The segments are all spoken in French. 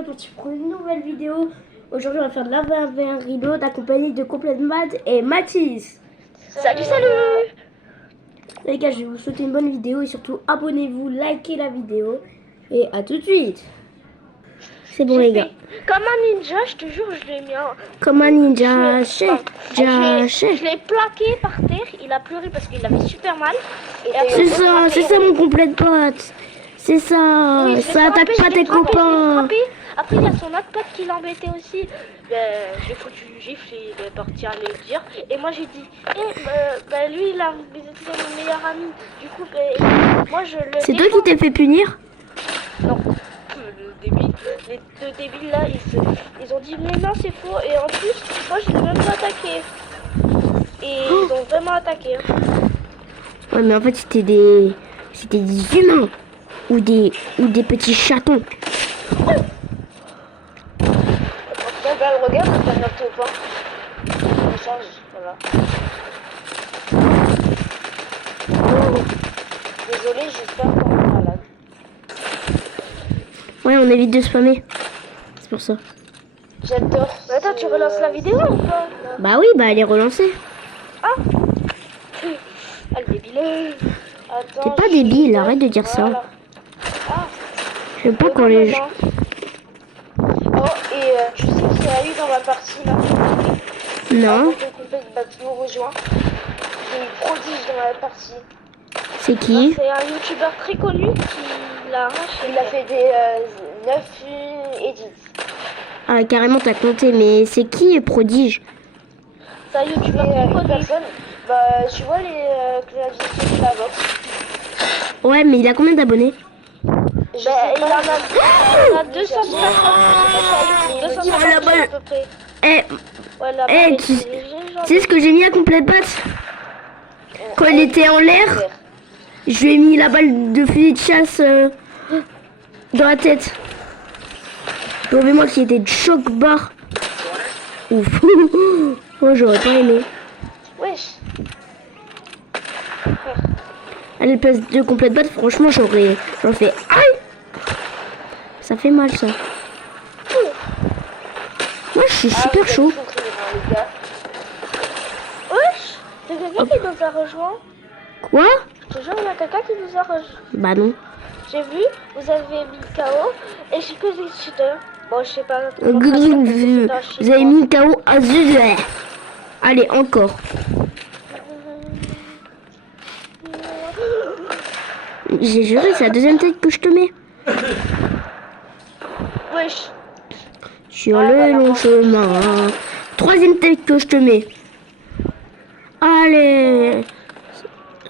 reparti pour une nouvelle vidéo. Aujourd'hui on va faire de un reload accompagné de Complète Mad et Mathis. Salut, salut. Les gars, je vais vous souhaiter une bonne vidéo et surtout abonnez-vous, likez la vidéo et à tout de suite. C'est bon les gars. Comme un ninja, je te jure, je l'ai mis en... Comme un ninja, je l'ai plaqué par terre, il a pleuré parce qu'il avait super mal. C'est ça mon complète pote. C'est ça, oui, ça attaque pas tes copains. Après il y a son autre pote qui l'embêtait aussi. J'ai foutu une gifle, il est parti à le dire. Et moi j'ai dit, lui il a c'était mon meilleur ami. Du coup, moi je le... C'est toi qui t'es fait punir? Non. Les deux débiles là, ils ont dit mais non c'est faux. Et en plus, moi je l'ai même pas attaqué. Et ils ont vraiment attaqué. Hein. Ouais mais en fait c'était des humains. Ou des petits chatons. Regarde, ça vient au pain. On change, voilà. Désolé, j'espère qu'on est malade. Ouais, on évite de spammer. C'est pour ça. J'adore. Attends, tu relances la vidéo ou pas? Bah oui, bah elle est relancée. Ah, le débile. T'es pas débile, arrête de dire ça. Ah. J'aime pas quand les gens... Oh, et tu sais qui a eu dans ma partie là? Non. Tu nous rejoins. C'est une prodige dans la partie. C'est qui? C'est un youtubeur très connu qui l'a arraché. Il a fait des 9 edits. Ah, carrément, t'as compté, mais c'est qui prodige? C'est un youtubeur très connu. Personne. Bah, tu vois les claviers de la boxe. Ouais, mais il a combien d'abonnés? Il a 200 personnes à peu près. Tu sais ce que j'ai mis à complète batte? Quand il était en l'air, je lui ai mis la balle de fusil de chasse dans la tête. Trouvez-moi qu'il était de choc barre. Ouf. Oh, j'aurais pas aimé. Wesh. À la place de complète batte, franchement, j'en fais aïe. Ça fait mal ça. Moi, je suis super chaud. Wesh, c'est quelqu'un qui nous a rejoint. Quoi? Je te jure, il y a quelqu'un qui nous a rejoint. Bah non. J'ai vu, vous avez mis KO et j'ai que des cheaters. Bon, je sais pas. Vous avez mis KO à Zuzé. Allez, encore. J'ai juré, c'est la deuxième tête que je te mets. Wesh. Sur le long chemin. Troisième tête que je te mets. Allez.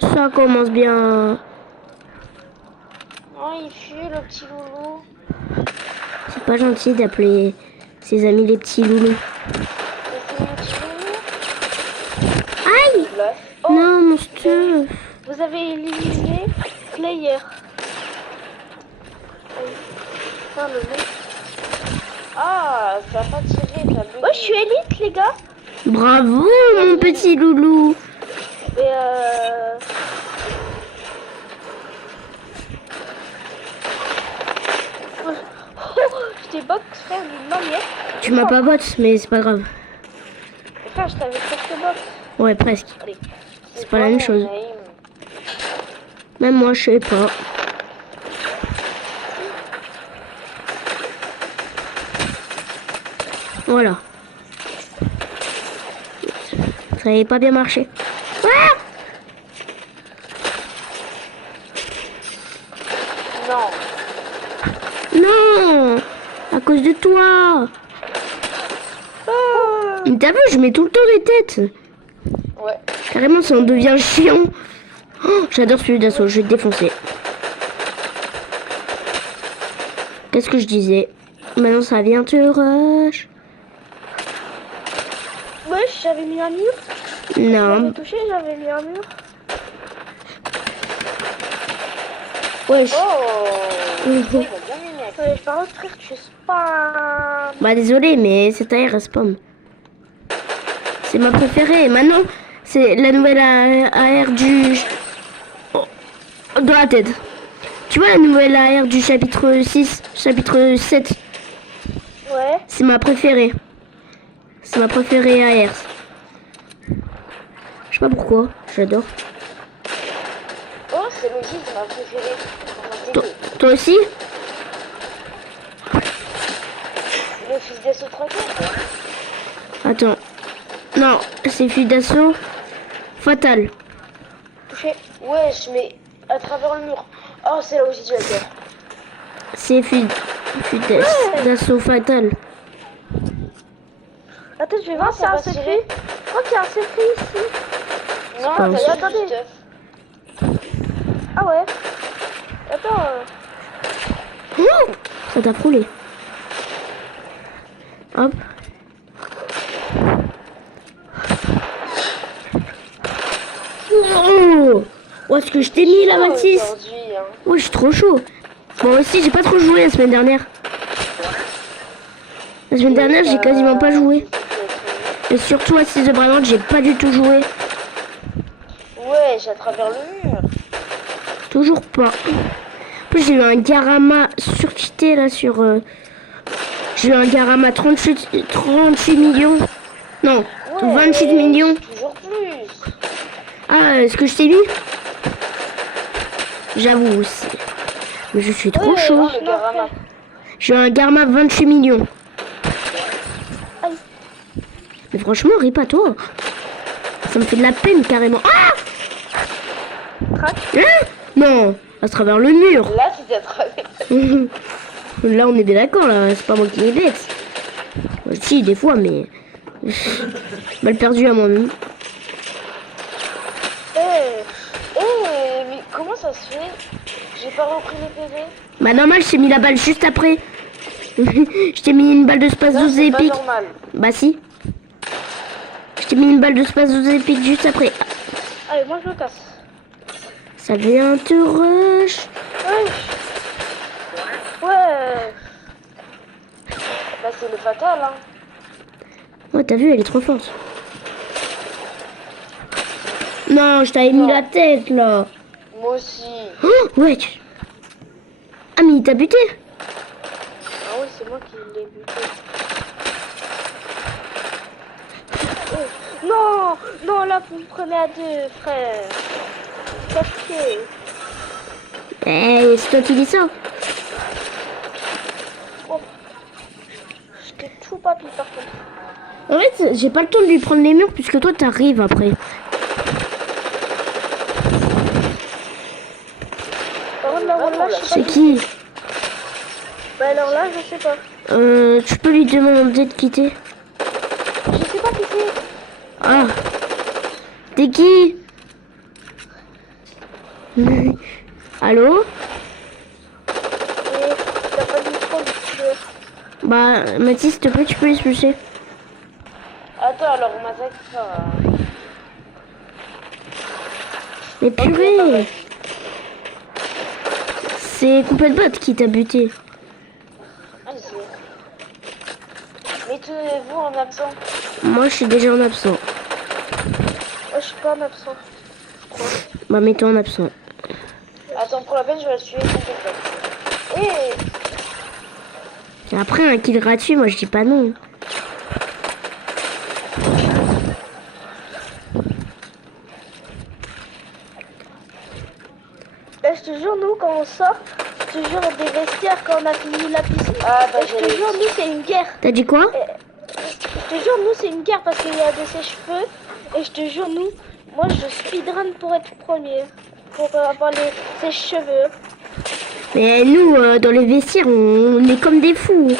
Ça commence bien. Oh, il fuit le petit loulou. C'est pas gentil d'appeler ses amis les petits loulous. Aïe. Oh. Non, mon stuff. Vous avez éliminé Player. Ah, ça a pas tiré, ça a... Ouais, je suis élite, les gars. Bravo, mon petit loulou. Mais je t'ai box, frère, d'une manière. Tu m'as pas box, mais c'est pas grave. Frère, je t'avais presque box. Ouais, presque. Allez. C'est pas la même chose. Même moi, je sais pas. Voilà. Ça n'avait pas bien marché. Ah! Non. Non! À cause de toi! Ah. T'as vu, je mets tout le temps des têtes. Ouais. Carrément, ça en devient chiant. Oh, j'adore celui d'assaut, je vais te défoncer. Qu'est-ce que je disais? Maintenant, ça vient te rush. Ouais, j'avais mis un mur. Non. J'avais touché, j'avais mis un mur. Wesh. Oh. Par contre, frère, tu spam. Bah désolé, mais cette AR elle spam. C'est ma préférée. Maintenant, c'est la nouvelle AR du... Oh, dans la tête. Tu vois la nouvelle AR du chapitre 6, chapitre 7. Ouais. C'est ma préférée. C'est ma préférée à Air. Je sais pas pourquoi, j'adore. Oh, c'est logique, ma préférée. Enfin, Toi, c'est toi aussi? le fils d'assaut 34. Attends. Non, c'est fille d'assaut. Fatal. Touché. Wesh, mais à travers le mur. Oh, c'est là aussi que j'adore. C'est fille d'assaut fatal. Attends, je vais Non, voir s'il y a ça un va secret. tirer. Je crois qu'il y a un secret ici. Non, pas t'as aussi. attendez. Ah ouais. Attends. Oh, ça t'a frôlé. Hop. Oh, où est-ce que je t'ai mis là, Mathis? Aujourd'hui, hein. Oh, je suis trop chaud. Moi aussi, j'ai pas trop joué la semaine dernière. La semaine dernière, j'ai quasiment pas joué. Et surtout à 6 de Bravante, j'ai pas du tout joué. Wesh, à travers le mur. Toujours pas. En plus, j'ai eu un Garama surcheaté là sur. J'ai eu un Garama 38 millions. Non, Ouais, 28 millions. Toujours plus. Ah, est-ce que je t'ai mis? J'avoue aussi. Mais je suis trop Ouais, chaud. non, le Garama. J'ai eu un Garama 28 millions. Aïe. Mais franchement, rip à toi. Ça me fait de la peine carrément. Ah! Crac. Hein? Non, à travers le mur. Là, c'était à travers. Là, on est bien d'accord, là. C'est pas moi qui est bête. Si, des fois, mais. Mal perdu à moi-même. Mais comment ça se fait? J'ai pas repris les PV. Bah, normal, je t'ai mis la balle juste après. Je t'ai mis une balle de space Ça, 12 c'est pas épique. normal. Bah, si. Je t'ai mis une balle de space 12 épique juste après. Allez, moi je me casse. Ça vient te rush. Ouais. Ouais. Bah, c'est le fatal, hein. Ouais, t'as vu, elle est trop forte. Non, je t'avais mis la tête, là. Moi aussi. Oh, ouais. Ah, mais il t'a buté. Ah oui, c'est moi qui l'ai buté. Oh. Non, non, là vous me prenez à deux, frère. Pas pied. Eh, c'est toi qui dis ça. Oh. J'étais tout papy par contre. En fait, j'ai pas le temps de lui prendre les murs puisque toi t'arrives après. Par contre, là, là, je sais C'est pas. qui? Bah alors là, je sais pas. Tu peux lui demander de quitter. Je sais pas qui c'est. Ah. T'es qui? Allô? Et t'as pas de micro, Bah, Mathis, s'il te plaît, tu peux l'expulser. Attends, alors on m'attaque pas. Mais purée! C'est complète bot qui t'a buté. Ah, je sais. Mettez-vous en absent. Moi, je suis déjà en absent. Je suis pas en absent. Bah, mets-toi en absent. Attends, pour la peine, je vais le tuer complètement. Et après, un kill gratuit, moi, je dis pas non. Là, je te jure, nous, quand on sort, je te jure, des vestiaires, quand on a fini la piscine. Ah, bah, Et je te jure, nous, c'est une guerre. T'as dit quoi? Je te jure, nous, c'est une guerre parce qu'il y a des sèche-feux. Et je te jure, nous, moi, je speedrun pour être premier. Pour avoir les sèche-cheveux. Mais nous, dans les vestiaires, on est comme des fous.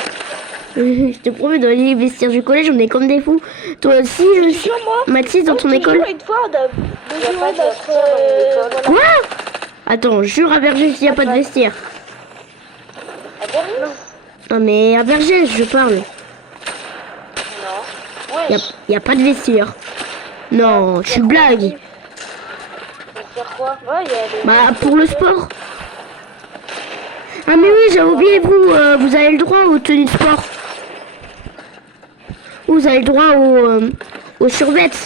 Je te promets, dans les vestiaires du collège, on est comme des fous. Toi aussi, Je te jure, moi. Mathis, dans moi, ton je te école? jure, une fois, on a Y a besoin pas de d'être. vestiaire dans mon école. Voilà. Quoi? Attends, jure à Vergès qu'il n'y a pas de vestiaire. Attends, non. Non, mais à Vergès, je parle. Non. Il Wesh. n'y a pas de vestiaire. Non, tu blagues. Pour faire quoi? Ouais, il y a des. Bah, pour le sport. Ah, mais oui, j'ai oublié, vous avez le droit aux tenues de sport. Vous avez le droit aux survêtements.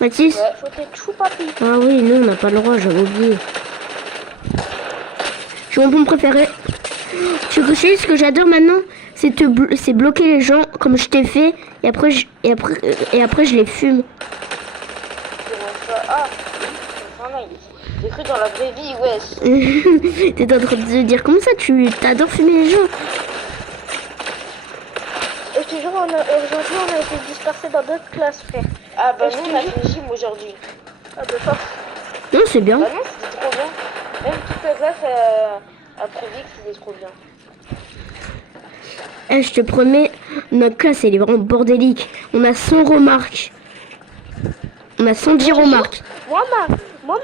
Mathis? Ouais. Faut être chou, papy. Ah oui, nous, on n'a pas le droit, j'avais oublié. Je suis mon pont préféré. Tu sais ce que j'adore maintenant, c'est c'est bloquer les gens comme je t'ai fait et après je les fume. Ah, enfin, j'ai cru dans la vraie vie, wesh. T'es en train de te dire comment ça tu t'adores fumer les gens. Et je te jure, aujourd'hui on a été dispersés dans d'autres classes, frère. Ah bah Et je nous te on a jure- fait gym aujourd'hui. Ah bah force. Non, c'est bien. Bah non, c'était trop bien. Même toute la classe a prouvé que c'était trop bien. Eh, je te promets, notre classe elle est vraiment bordélique. On a 100 remarques. On a 110 remarques. Moi,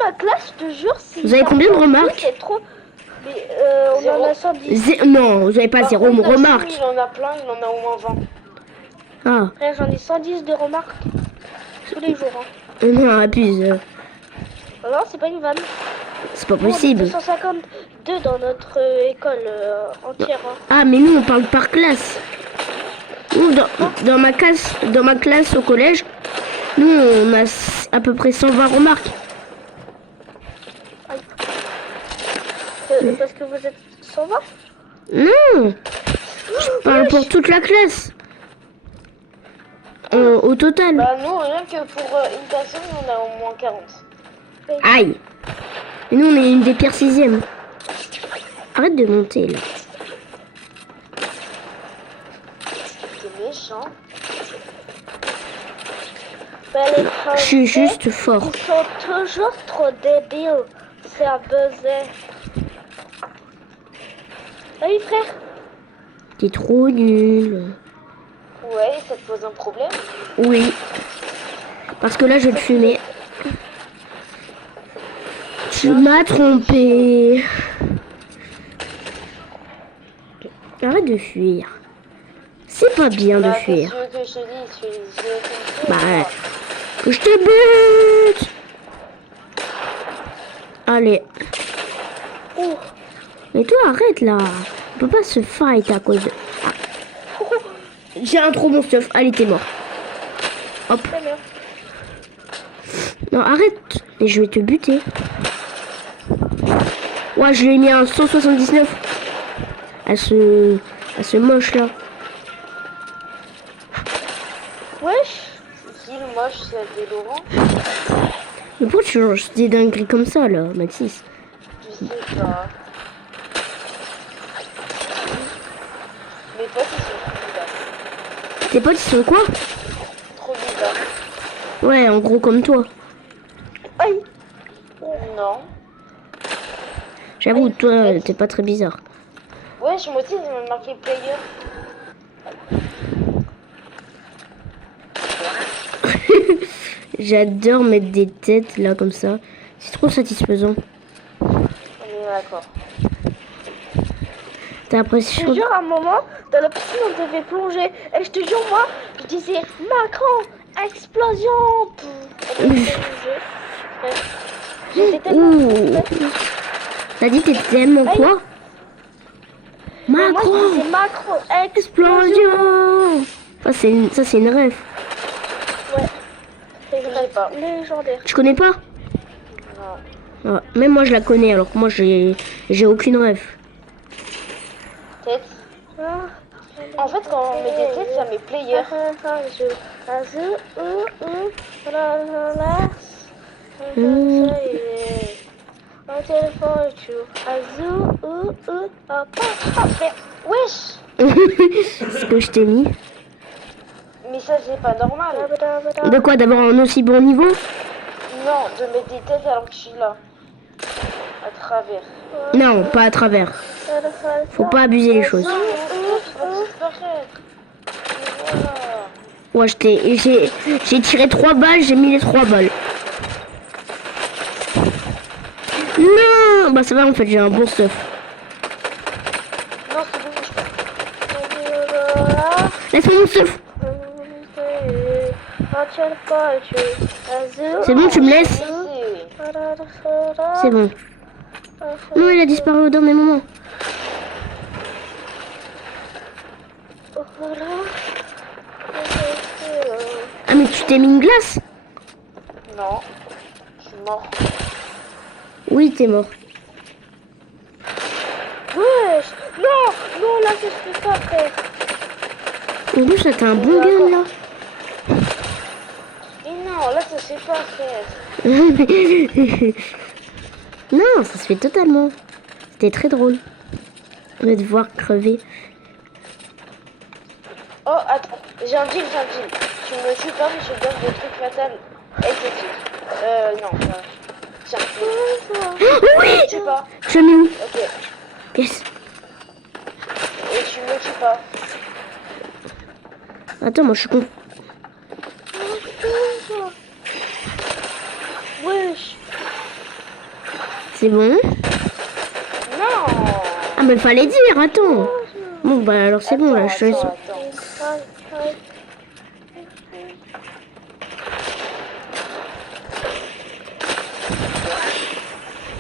ma classe, je te jure, c'est... Vous avez combien de remarques? C'est trop... Mais on Zéro. en a 110. Non, vous avez pas Par zéro contre, Nassim, remarques. il en a plein, il en a au moins 20. Ah, Frère, j'en ai 110 de remarques. Tous les jours, hein. non, abuse. Non, c'est pas une vanne. C'est pas Nous, on est possible. 252 dans notre école entière. Hein. Ah, mais nous on parle par classe. Nous, dans ma classe au collège, nous on a à peu près 120 remarques. Parce que vous êtes 120. Non, je parle pour toute la classe. Au total. Bah nous, rien que pour une personne, on a au moins 40. Aïe. Et nous on est une des pires sixièmes. Arrête de monter là. C'est méchant. Bah, les Je suis Français, juste fort. Ils sont toujours trop débiles. C'est abusé. Ah oui, frère. T'es trop nul. Ouais, ça te pose un problème? Oui. Parce que là je vais te fumer. Tu m'as trompé. Arrête de fuir. C'est pas bien de Bah, fuir. qu'est-ce que je te dis? Bah ouais. Que je te bute. Allez. Ouh. Mais toi arrête là. On peut pas se fight à cause de... Ah. J'ai un trop bon stuff. Allez t'es mort. Hop. Très bien. Non arrête. Et je vais te buter. Ouais je lui ai mis un 179. À ce moche là. Wesh. C'est qui le moche? C'est Laurent? Mais pourquoi tu lances des dingueries comme ça là, Maxis? Je sais pas. Mes potes, ils sont trop bizarres. Tes potes ils sont quoi? Trop bizarres. Ouais en gros comme toi. Aïe. Non. J'avoue toi t'es pas très bizarre. Ouais, moi aussi, ils m'ont marqué player. J'adore mettre des têtes là comme ça. C'est trop satisfaisant. On est d'accord. T'as Je l'impression... te jure, à un moment, dans la piscine, on devait plonger. Et je te jure, moi, je disais Macron, explosion. Pouf. On devait plonger. Ouais. J'étais tellement Ouh. frustrée. T'as dit t'es tellement Aïe. quoi? Et moi, je Macron. disais Macron, explosion. Explosion. Ça c'est une rêve. Ouais. C'est Je sais pas. légendaire. Tu connais pas? Non. Ah, même moi je la connais alors que moi j'ai aucune rêve. Tête. Ah. En fait, quand on met des têtes, ça met player. Wesh! Ce que je t'ai mis. Mais ça, c'est pas normal. De quoi? D'avoir un aussi bon niveau? Non, de mettre des têtes alors que je suis là. À travers. Non, pas à travers. Faut pas abuser les choses. Non, tu vas disparaître. Voilà. Ouais, j'ai tiré 3 balles, j'ai mis les 3 balles. Non! Bah ça va en fait, j'ai un bon stuff. Non, c'est bon, je Laisse-moi mon stuff. C'est bon, tu me laisses? C'est bon. Non, il a disparu au dernier moment. Ah mais tu t'es mis une glace? Non, je suis mort. Oui, t'es mort. Wesh. Non, ça se fait pas, frère. En plus, là, t'as un bon gun, là. Mais non, là, ça se fait pas, frère. Non, ça se fait totalement. C'était très drôle de te voir crever. Oh, attends, j'ai un deal. Tu me tues pas, mais je te donne des trucs fatals esthétiques. Non, tiens. Oui, Tu me tues pas. je mets où? Ok. Yes. Et tu me tues pas. Attends, moi, je suis con. Wesh. C'est bon? Non. Ah, mais fallait dire, attends. Bon, bah, alors c'est bon, là, je te laisse. Attends.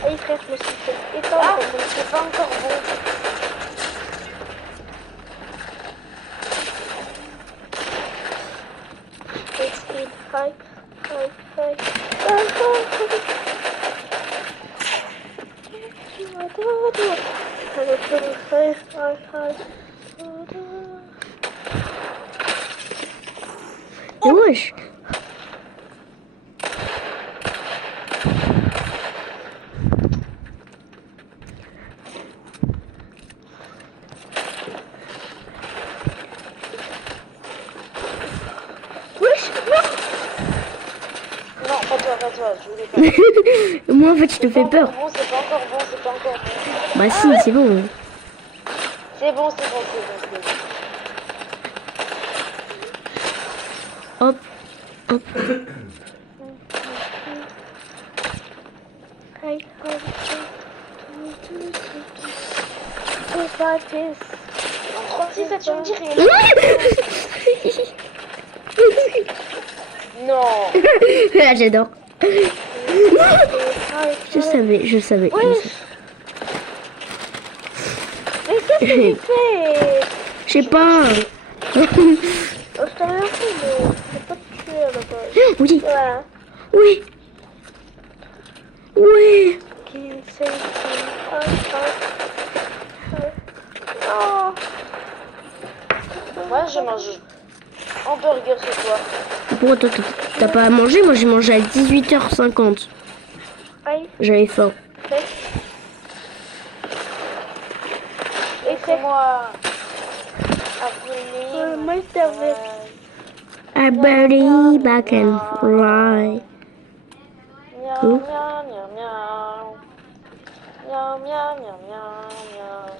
Allez, frère, je me suis fait Ah, éteindre. c'est pas encore bon. Speed, hike. Mais wesh. Non, pas toi, je voulais pas. Moi, en fait, je te fais peur. Bon, c'est pas encore bon. Bah, si, c'est bon. C'est bon. Hop, hop. En 36, ça tu me dis rien. Non. Ah, j'adore. Je savais. Mais qu'est-ce que j'ai fait? Je sais pas. Oh, je t'ai rien fait, mais c'est pas de tuer à la base. Oui, Voilà. oui. Oui. Kill, save, Oh. Moi, je mange hamburger ce soir. Pourquoi toi, t'as pas à manger? Moi, j'ai mangé à 18h50. Aïe, J'avais faim. Laissez-moi appeler. moi, je t'avais. I barely back and fly. Miaou, Ouh. miaou, miaou, miaou. Miaou, miaou, miaou, miaou, miaou.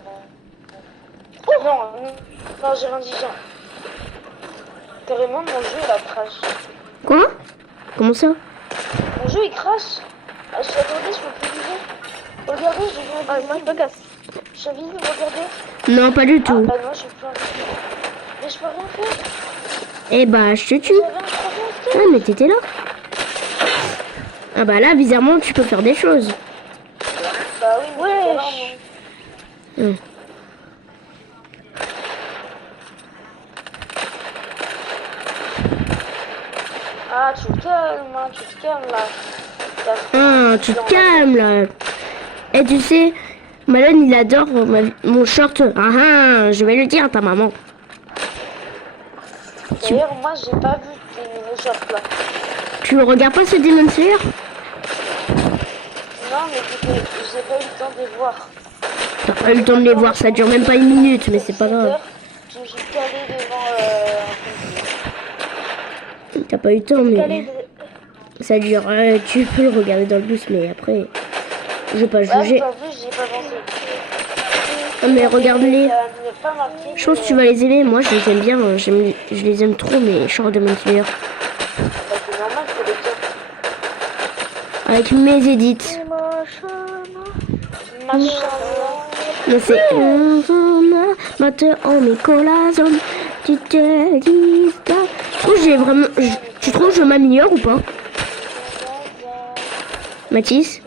Non, j'ai rien dit, Jean. Carrément, mon jeu, il a crash. Quoi? Comment ça? Mon jeu, il crash. Ah, je suis attendez, je peux plus viser. Regardez, j'ai vu un Moi, je me casse. Je suis visible, regardez. Non, pas du Ah, tout. bah non, je suis plus invisible. Mais je peux rien faire. Eh bah, je te tue. J'avais un problème. Ah, mais t'étais là. Ah bah là, bizarrement, tu peux faire des choses. Bah oui, mais tout à l'heure, non. Hum. Ah, tu te calmes, hein, tu te calmes là. Ah, tu te calmes là. Et tu sais, Malone, il adore mon short. Ah ah, je vais le dire à ta maman. D'ailleurs, moi, j'ai pas vu tes nouveaux shorts là. Tu regardes pas ce Demon Slayer? Non, mais j'ai pas eu le temps de les voir. T'as pas eu le temps de les voir, ça dure même pas une minute, mais c'est pas grave. Je me suis calé devant T'as pas eu le temps, mais ça dure. Tu peux le regarder dans le bus, mais après, je vais pas Ouais, juger. en plus, j'y ai pas pensé. Ah, mais regarde-les. Pas marqué. Je pense que tu vas les aimer. Moi, je les aime bien. Je les aime trop, mais short Demon Slayer. Bah, c'est normal, c'est les tiens. Avec mes edits. Machin. Non, c'est en mes collations. Tu te dis ça. Je trouve que j'ai vraiment. Tu trouves que je m'améliore ou pas, Mathis?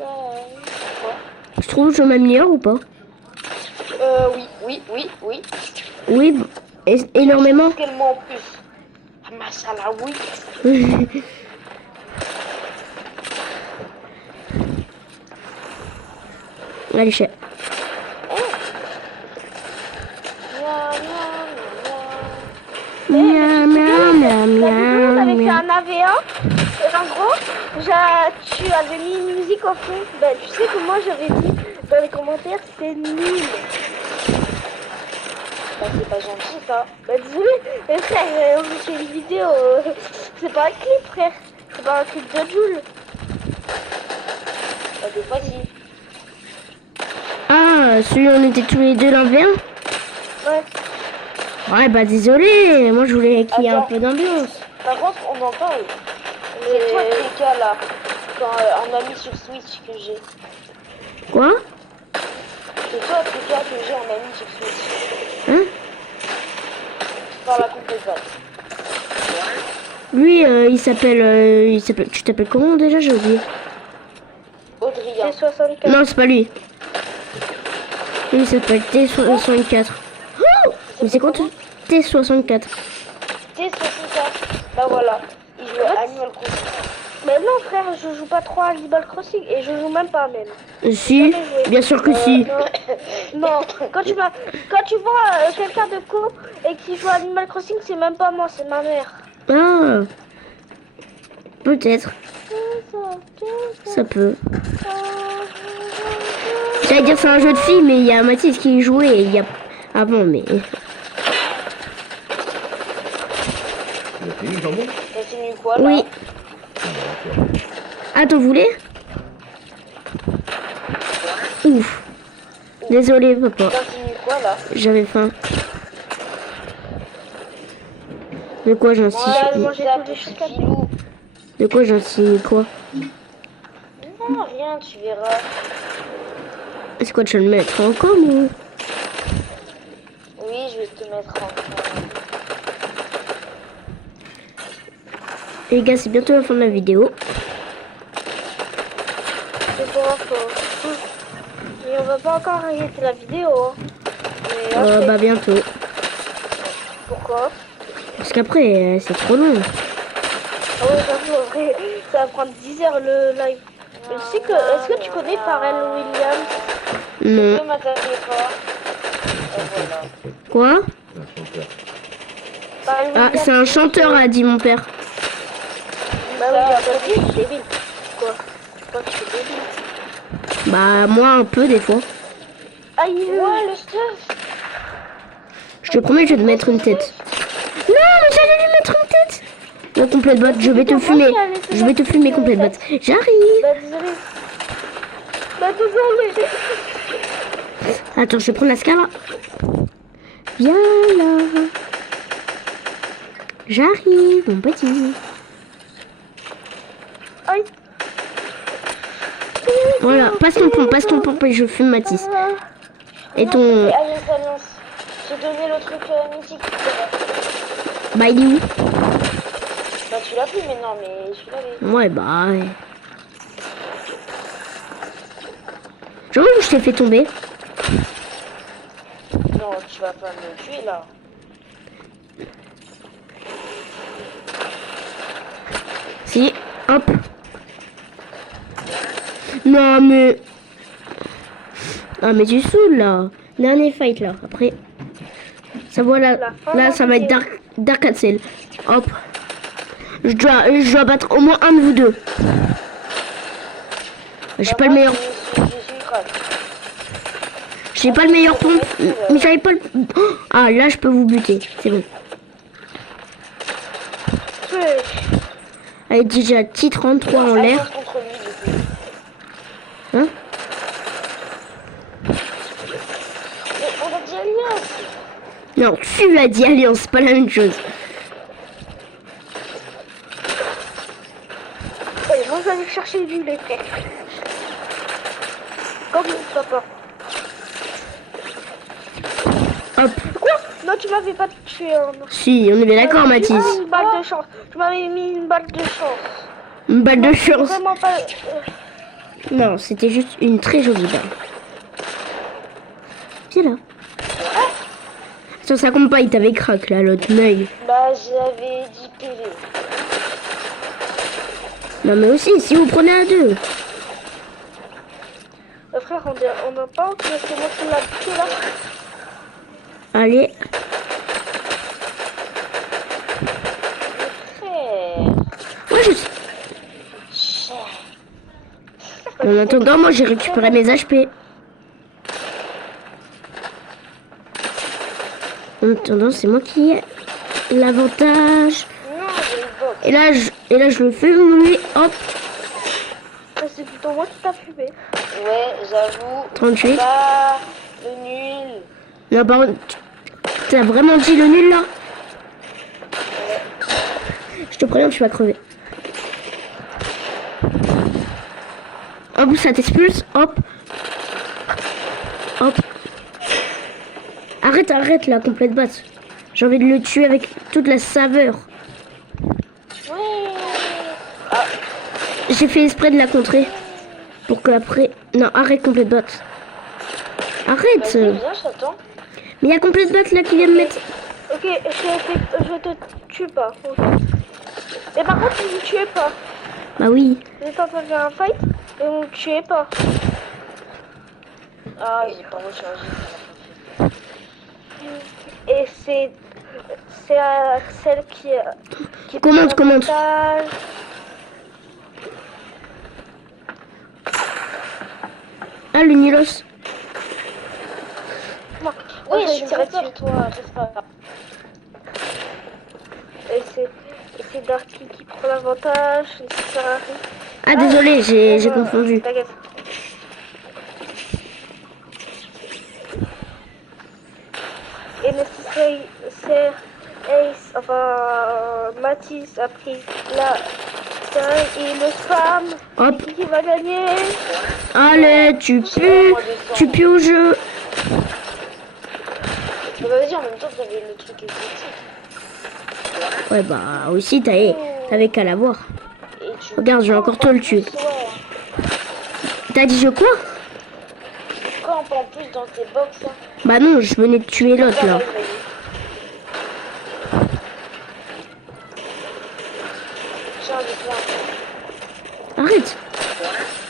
Je trouve que je m'améliore ou pas? Oui. Oui, énormément. Quel mot en plus? Ah, machallah, oui. Allez, chef. Miaou, j'avais fait merde. un AV1. Et en gros, tu avais mis une musique au fond. Ben, tu sais que moi j'avais dit dans les commentaires c'est nul. Bah, c'est pas gentil ça. Ben désolé, mais frère, on fait une vidéo. C'est pas un clip, frère. C'est pas un clip de Joule. Bah, des fois si. Ah, celui où on était tous les deux dans le V1. Ouais. Ouais, bah désolé, moi je voulais qu'il y ait un Attends. peu d'ambiance. Par contre, on en parle. C'est toi qui cas là. Quand on a mis sur Switch que j'ai. Quoi? C'est toi qui cas que j'ai en ami sur Switch. Hein? Par la complète balle. Lui, il s'appelle... Tu t'appelles comment déjà? J'ai oublié. Audrien. C'est 64. Non, c'est pas lui. Lui, il s'appelle T64. Oh, mais c'est quoi tout T64? T64. Bah voilà. Il joue à Animal Crossing. Mais non, frère, je joue pas trop à Animal Crossing et je joue même pas même. Si, bien sûr que si. Non, quand tu vois quelqu'un de con et qui joue à Animal Crossing, c'est même pas moi, c'est ma mère. Ah, peut-être. Ça peut. J'allais dire c'est un jeu de filles, mais il y a Mathis qui y jouait et il y a avant, mais... Il a fini le jambon? T'as fini quoi là? Oui. Ah, t'en voulais? Ouf. Désolé, papa. T'as fini quoi là? J'avais faim. De quoi j'en suis? j'ai mangé tous les chocolats. Filou. De quoi j'en suis quoi? Non, rien, tu verras. C'est quoi, tu vas le mettre en com ou? Oui, je vais te mettre en. Les gars, c'est bientôt la fin de la vidéo. C'est pour info. Mais on va pas encore arrêter la vidéo. Hein. Mais après, Bah bientôt. pourquoi? Parce qu'après, c'est trop long. Ah ouais, j'avoue, en vrai, ça va prendre 10 heures le live. Mais tu sais que, est-ce que tu connais Pharrell Williams? Non. Ne m'attaquez pas. Et voilà. Quoi? C'est un chanteur. Pharrell Ah, Williams, c'est un chanteur, a dit mon père. Bah oui, après, je suis débile. Quoi? Toi, tu es débile. Bah, moi un peu des fois. Aïe, Ouais, le stuff. Je te promets, je vais te mettre une tête. Non, mais j'allais lui mettre une tête. La complète botte, je vais te fumer. Je vais te fumer, complète botte. J'arrive. Bah désolé. Bah désolé. Attends, je vais prendre la scala. Viens là. J'arrive, mon petit. Aïe. Voilà, passe ton pompe et je fume Mathis. Et Non, ton... c'est Alliance Alliance. J'ai donné le truc mythique. Bah, il est où? Bah tu l'as plus maintenant, mais je l'avais. Ouais, bah, ouais. Je vois où je t'ai fait tomber. Non, tu vas pas me tuer là. Si, hop. Non, mais... Ah, mais tu saoules, là. Dernier fight, là. Après... Ça, voilà. La fin de Là, la ça va être vidéo. Dark Axel. Hop. Je dois battre au moins un de vous deux. J'ai pas le meilleur... Je suis crack. J'ai pas le meilleur pompe. Mais j'avais pas le... Oh, ah, là, je peux vous buter. C'est bon. Ouais. Allez, déjà, petit 33 en l'air. Alliance contre lui, du coup. Hein? Mais on a dit Alliance. Non, tu l'as dit, Alliance, c'est pas la même chose. Allez, moi je vais aller chercher du lait, frère. Comme papa. Hop. Quoi? Non, tu m'avais pas tué. Hein. Si, on est bien d'accord, Tu Mathis. m'avais mis une balle de chance. Tu m'avais mis une balle de chance. Une balle de chance. Vraiment pas. Non, c'était juste une très jolie balle. Viens là. Ça compte pas, il t'avait crack là, l'autre œil. Bah j'avais 10 PV. Non mais aussi, si vous prenez à deux. Frère, on n'a pas que c'est moi qui l'a tué là. Allez. Frère. En attendant, moi j'ai récupéré mes HP. En attendant, c'est moi qui ai l'avantage. Non, j'ai une box. Et là, je le fais mouiller. Hop, C'est plutôt moi qui t'a fumé. Ouais, j'avoue. 38. Là, le nul. Non, par contre, t'as vraiment dit le nul là? Je te préviens, tu vas crever. Hop, ça t'expulse. Hop. Hop. Arrête la complète batte. J'ai envie de le tuer avec toute la saveur. Oui. J'ai fait exprès de la contrer. Pour que après... Non, arrête complète batte. Arrête. Vas-y, viens, j'attends. Mais il y a complète batte là qui vient de mettre... Ok, je te tue pas. Ok. Mais par contre, vous ne tuez pas. Bah oui. Vous êtes en train de faire un fight et vous ne tuez pas. Ah, j'ai pas rechargé. Et c'est celle qui Commente, prend commente. l'avantage. Ah, le Nilos. Moi, Oui, je je suis tirais près de dessus. toi, reste pas là. Et c'est Darky qui prend l'avantage. Ça sert à rien. Ah, désolé, j'ai Bon, confondu. t'inquiète. Et nécessaire Ace, enfin Mathis a pris la taille et le spam. Hop. Qui va gagner? Allez, tu pues au jeu. Mais vas-y, en même temps, vous avez le truc exotique. Ouais, bah aussi, t'avais qu'à l'avoir. Et tu... Regarde, je vais encore te le tuer. Ouais. T'as dit je quoi? Campe en plus dans tes box. Hein. Bah non, je venais de tuer l'autre là. Charge plein. Arrête.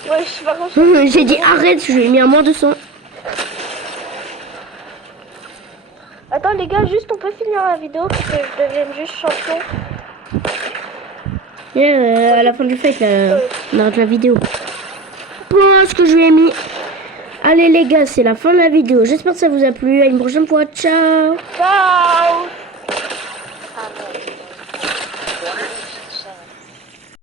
Ouais, je suis pas contre. J'ai dit arrête, je lui ai mis un moins de sang. Attends les gars, juste on peut finir la vidéo pour que je devienne juste champion. Et à la fin du fight, là, on arrête la vidéo. Bon, ce que je lui ai mis. Allez les gars, c'est la fin de la vidéo. J'espère que ça vous a plu. À une prochaine fois. Ciao. Ciao.